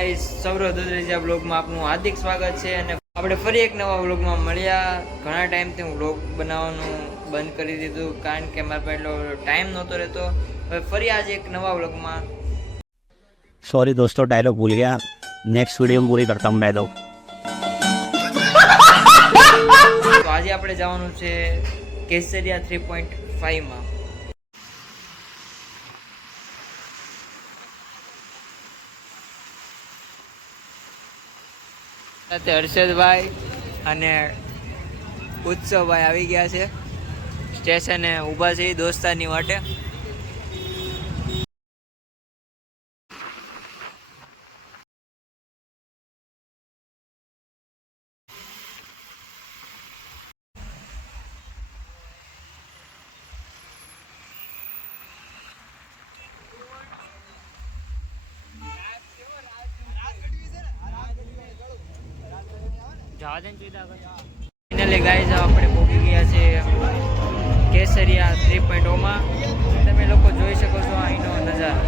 ગાઈસ, સૌરવ દુધરેજા બ્લોગમાં આપનું હાર્દિક સ્વાગત છે અને આપણે ફરી એક નવા બ્લોગમાં મળ્યા. ઘણા ટાઈમથી હું બ્લોગ બનાવવાનું બંધ કરી દીધું કારણ કે મારા પાસે એટલો ટાઈમ નહોતો રહેતો. હવે ફરી આજે એક નવા બ્લોગમાં. सॉरी दोस्तों, डायलॉग भूल गया. नेक्स्ट वीडियो में पूरी करता हूँ मैं तो આજે આપણે જવાનું છે કેસરિયા 3.5 માં. સાથે હર્ષદભાઈ અને ઉત્સવભાઈ આવી ગયા છે. સ્ટેશને ઊભા છે દોસ્તારની માટે. ફાઇનલી ગાઈઝ આપણે પહોંચી ગયા છે કેસરિયા 3.0 તમે લોકો જોઈ શકો છો અહીંનો નજારો.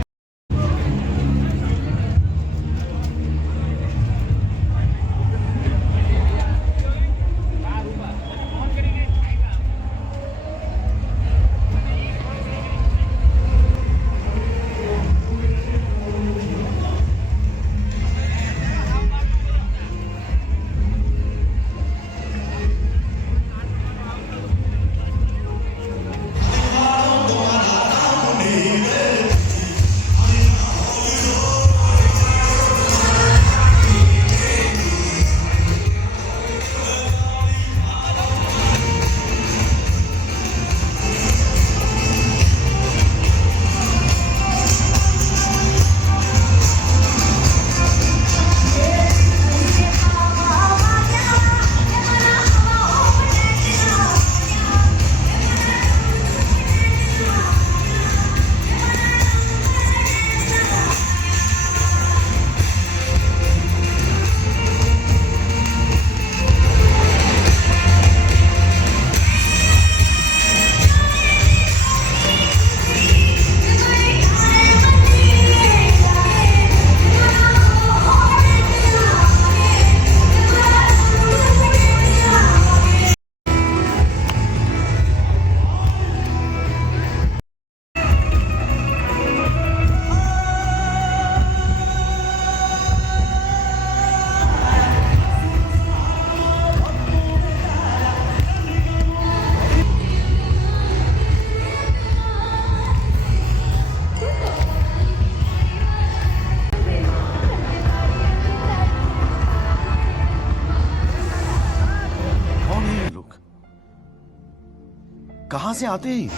कहां से आते हैं?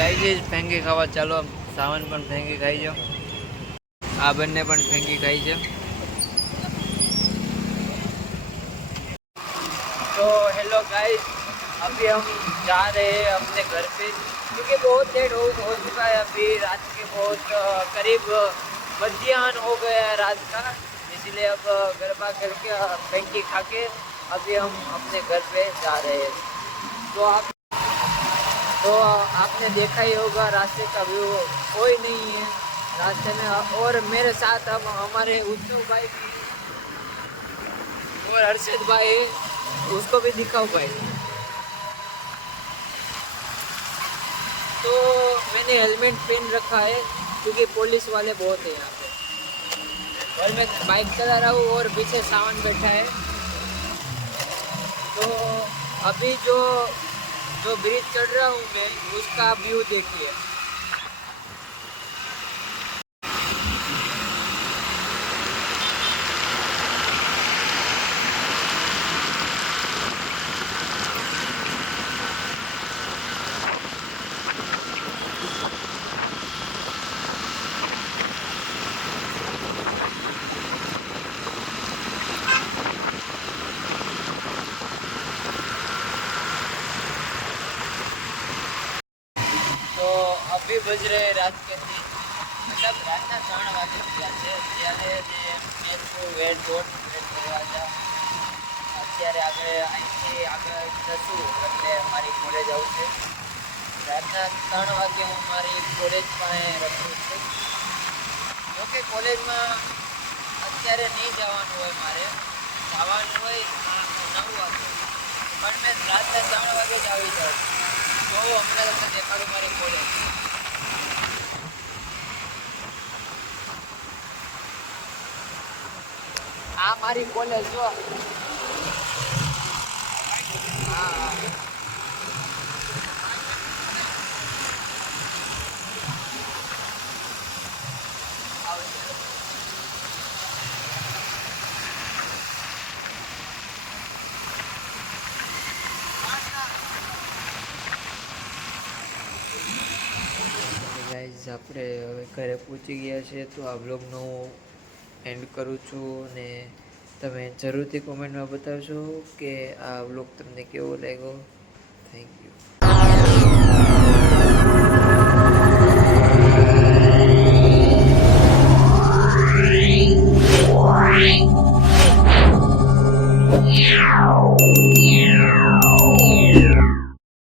ગાઈઝ ફેંકી ખાવા ચાલો. સાવન પણ ફેંકી ખાઈ જાઓ. આ બંને પણ ફેંકી ખાઈ છે. तो हेलो गाइस, अभी हम जा रहे हैं अपने घर पे क्योंकि बहुत लेट हो चुका है. अभी रात के बहुत करीब मध्याह्न हो गया है रात का, इसलिए अब गरबा करके फैंकी खा के अभी हम अपने घर पे जा रहे हैं. तो आपने देखा ही होगा रास्ते का व्यू कोई नहीं है रास्ते में. और मेरे साथ अब हमारे उत्सव भाई भी और हर्षद भाई है, उसको भी दिखाओ भाई। तो मैंने हेलमेट पहन रखा है क्योंकि पुलिस वाले बहुत है यहाँ पे, और मैं बाइक चला रहा हूँ और पीछे सावन बैठा है। तो अभी जो जो ब्रिज चढ़ रहा हूँ मैं, उसका व्यू देखिए। તો અભી બજ રહે રાત કે 3, મતલબ રાતના 3 વાગે થયા છે ત્યારે મેં વેટ કરવા જા અત્યારે અહીંથી આગળ જશું એટલે મારી કોલેજ આવશે। રાતના 3 વાગે હું મારી કોલેજ પાસે રખું છું, જોકે કોલેજમાં અત્યારે નહીં જવાનું હોય, મારે જવાનું હોય 9 વાગે, પણ મેં રાતના 3 વાગે જ આવી જાઉં છું। તો હમણાં તમને દેખાડું મારી કોલેજ। આ મારી કોલેજ જો, હા ગાઈઝ, આપણે હવે ઘરે પહોંચી ગયા છે, તો આ બ્લોગનો હું એન્ડ કરું છું, અને તમે જરૂરથી કોમેન્ટમાં બતાવશો કે આ બ્લોગ તમને કેવો લાગ્યો।